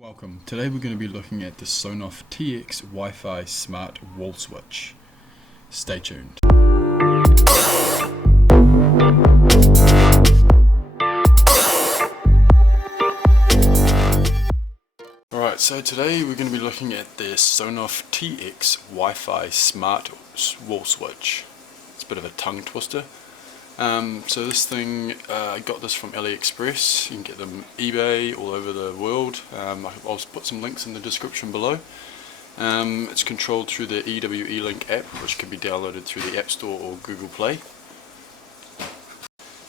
Welcome. Today we're going to be looking at the Sonoff TX Wi-Fi Smart Wall Switch. Stay tuned. Alright, so today we're going to be looking at the Sonoff TX Wi-Fi Smart Wall Switch. It's a bit of a tongue twister. So this thing, I got this from AliExpress. You can get them eBay all over the world. I'll put some links in the description below. It's controlled through the EWE Link app, which can be downloaded through the App Store or Google Play.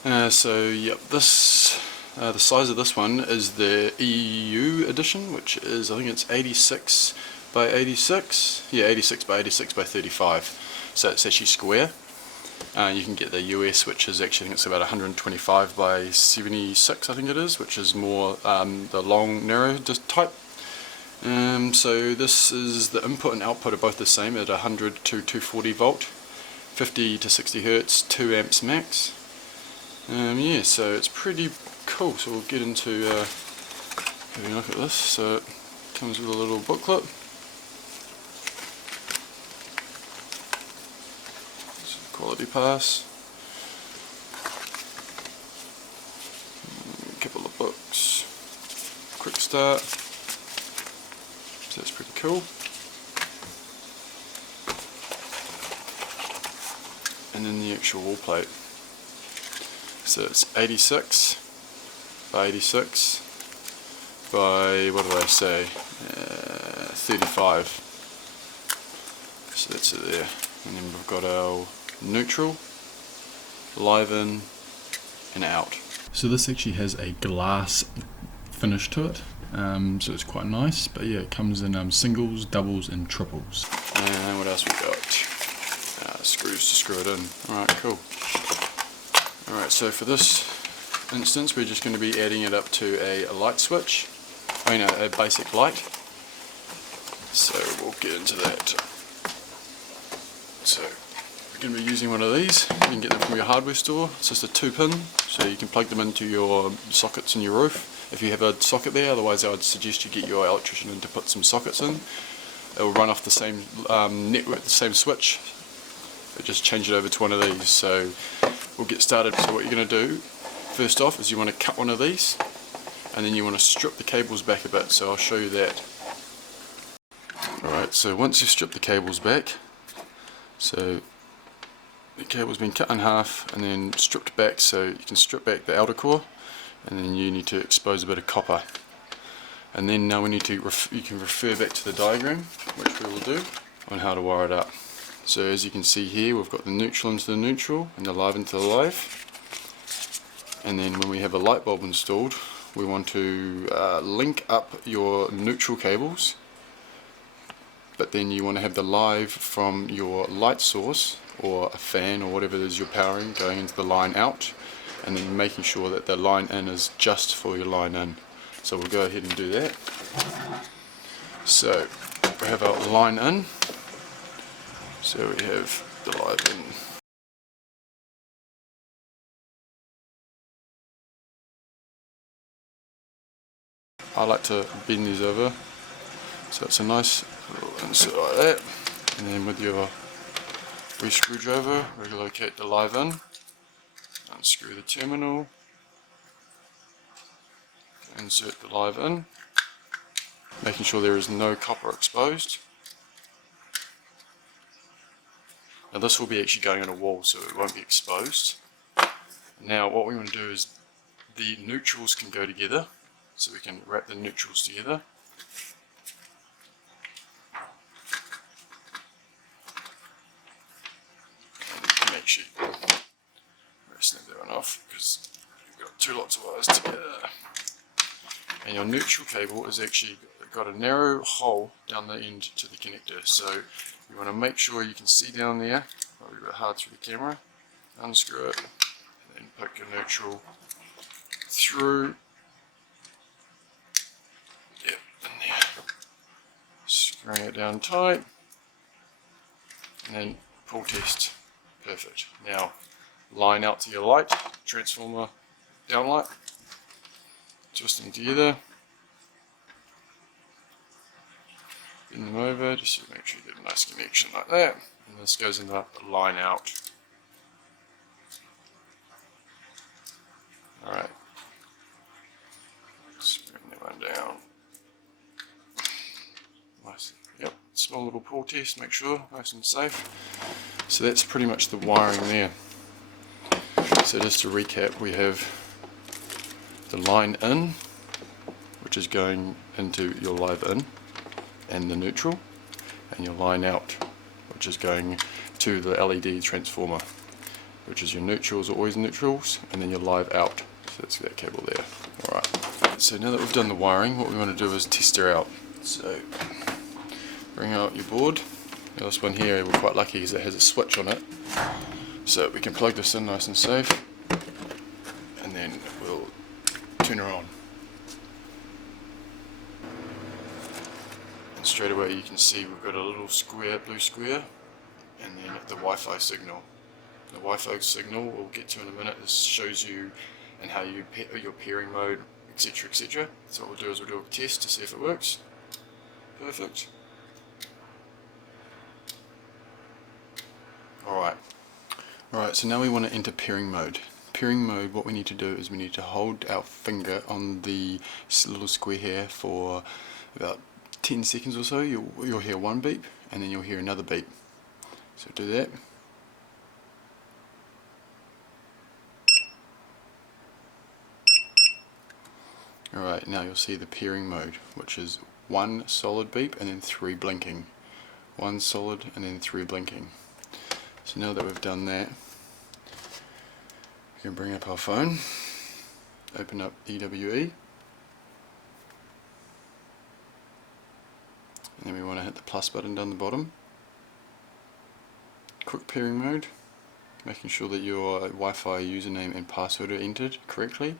Yep, this the size of this one is the EU edition, which is, I think it's 86 by 86. Yeah, 86 by 86 by 35. So it's actually square. You can get the US, which is actually, I think it's about 125 by 76, I think it is, which is more the long, narrow type. So this is the input and output are both the same at 100 to 240 volt, 50 to 60 hertz, 2 amps max. Yeah, so it's pretty cool. So we'll get into having a look at this. So it comes with a little booklet. Quality pass, a couple of books, quick start, so that's pretty cool. And then the actual wall plate, so it's 86 by 86 by, what do I say, 35, so that's it there. And then we've got our neutral, live in and out. So this actually has a glass finish to it, so it's quite nice, but yeah, it comes in singles, doubles and triples. And what else we got? Screws to screw it in. Alright, cool. Alright, so for this instance we're just going to be adding it up to a light switch, a basic light. So we'll get into that. So we're going to be using one of these. You can get them from your hardware store. It's just a 2-pin, so you can plug them into your sockets in your roof if you have a socket there. Otherwise I would suggest you get your electrician in to put some sockets in. It will run off the same network, the same switch, but just change it over to one of these. So we'll get started. So what you're going to do first off is you want to cut one of these, and then you want to strip the cables back a bit, so I'll show you that. Alright, so once you strip the cables back, so the cable's been cut in half and then stripped back, so you can strip back the outer core, and then you need to expose a bit of copper. And then now we need to you can refer back to the diagram, which we will do, on how to wire it up. So as you can see here, we've got the neutral into the neutral and the live into the live. And then when we have a light bulb installed, we want to link up your neutral cables, but then you want to have the live from your light source or a fan or whatever it is you're powering going into the line out, and then making sure that the line in is just for your line in. So we'll go ahead and do that. So we have our line in, so we have the live in. I like to bend these over, so it's a nice little insert like that. And then with your wee screwdriver, relocate the live in, unscrew the terminal, insert the live in, making sure there is no copper exposed. Now this will be actually going on a wall, so it won't be exposed. Now what we want to do is the neutrals can go together, so we can wrap the neutrals together. Make sure you snip that one off, because you've got 2 lots of wires together. And your neutral cable is actually got a narrow hole down the end to the connector, so you want to make sure you can see down there. Probably a bit hard through the camera. Unscrew it, and then poke your neutral through. Yep, in there. Screwing it down tight, and then pull test. Perfect. Now line out to your light, transformer downlight, twist them together, Spin them over just to make sure you get a nice connection like that. And this goes in the line out. Alright. Just bring that one down. Nice. Yep, small little pull test, make sure, nice and safe. So that's pretty much the wiring there. So just to recap, we have the line in, which is going into your live in and the neutral, and your line out, which is going to the LED transformer, which is your neutrals are always neutrals, and then your live out. So that's that cable there. Alright, so now that we've done the wiring, what we want to do is test her out. So bring out your board. Now this one here, we're quite lucky because it has a switch on it, so we can plug this in nice and safe, and then we'll turn her on. And straight away you can see we've got a little square, blue square, and then the Wi-Fi signal. The Wi-Fi signal we'll get to in a minute. This shows you and how you your pairing mode, etc, etc. So what we'll do is we'll do a test to see if it works. Perfect. Alright, so now we want to enter pairing mode. Pairing mode, what we need to do is we need to hold our finger on the little square here for about 10 seconds or so. You'll hear one beep, and then you'll hear another beep. So do that. Alright, now you'll see the pairing mode, which is one solid beep and then 3 blinking. One solid and then 3 blinking. So now that we've done that, we can bring up our phone, open up EWE, and then we want to hit the plus button down the bottom. Quick pairing mode, making sure that your Wi-Fi username and password are entered correctly.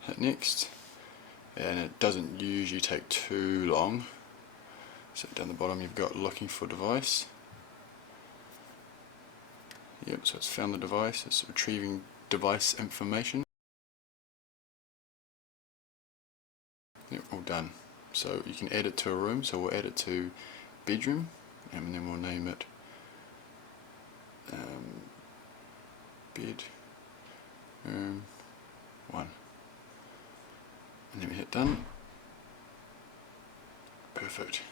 Hit next, and it doesn't usually take too long. So down the bottom you've got looking for device. Yep, so it's found the device, it's retrieving device information. Yep, all done. So you can add it to a room, so we'll add it to bedroom, and then we'll name it bed room 1. And then we hit done. Perfect.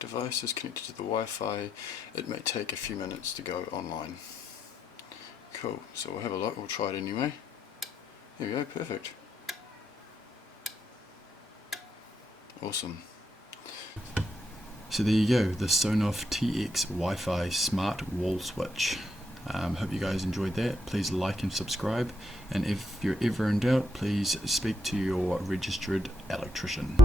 Device is connected to the Wi-Fi. It may take a few minutes to go online. Cool, so we'll have a look, we'll try it anyway. There we go, perfect. Awesome. So there you go, the Sonoff TX Wi-Fi smart wall switch. Hope you guys enjoyed that. Please like and subscribe, and if you're ever in doubt, please speak to your registered electrician.